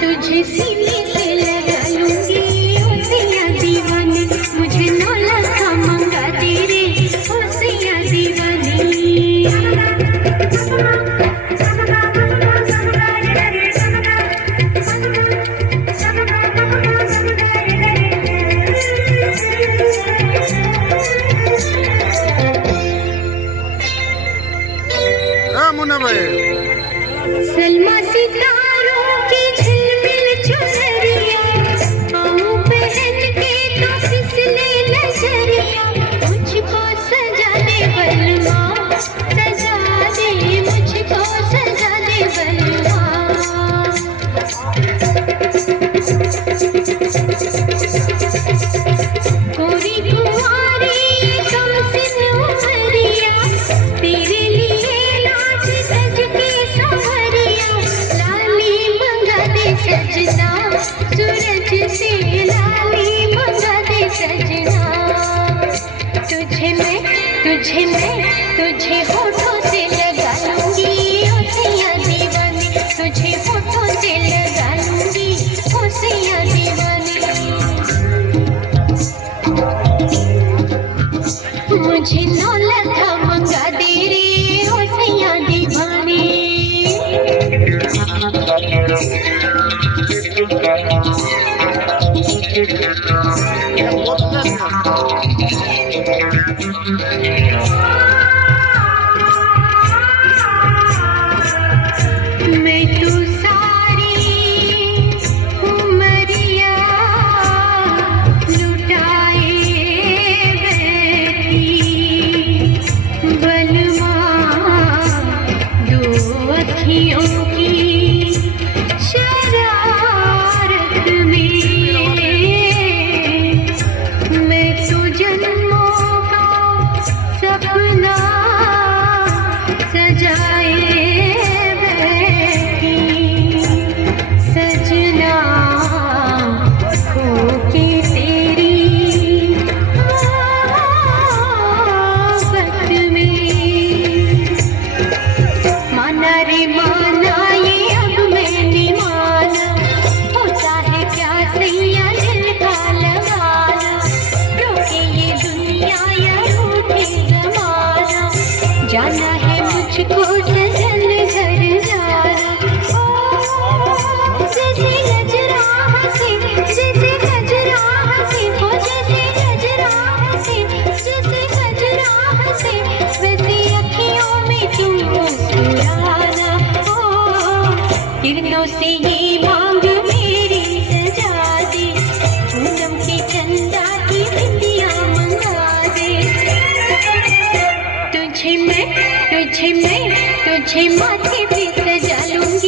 तुझे सीने से लगा लूंगी ओ सैया दीवानी, मुझे 9 लाख मंगा दे रे ओ सैया दीवानी। मुन्ना भाई सलमा सितारों की झिलमिल चुनरिया, आऊं पहन के तो फिसले नजरिया, मुझको सजा दे बलवा, सजा दे मुझको सजा दे बलवा। कोरी कुंवारी कम सिन उमरिया, तेरे लिए नाच सज के संवरिया, लाली मंगा दे सजना, सूरज से लाली मंगा दे सजना। तुझे होठों से लगा लूंगी ओ सैया दीवानी, तुझे होठों से लगा लूंगी ओ सैया दीवानी। मुझे 9 लाख मंगा दे रे ओ सैया दीवानी। मैं तो सारी उमरिया लुटाए बैठी, बलवा 2 अखियों की शरारत में, मैं तो जन्मों का सपना सजाए बैठी, सजना खो के तेरी मोहब्बत में। माना रे माना ये अब मैंने माना, होता है क्या सैया दिल का लगाना, रोके ये दुनिया या रूठे ज़माना, जाना है मुझको सजन घर जाना। जैसे गजरा हंसे, जैसे गजरा हंसे, ओ जैसे गजरा हंसे, जैसे गजरा हंसे, वैसे अखियों में तुम मुस्कुराना। किरणों से ये मांग मेरी सजा दे, पूनम के चंदा की बिंदिया मंगा दे। तुझे माथे पे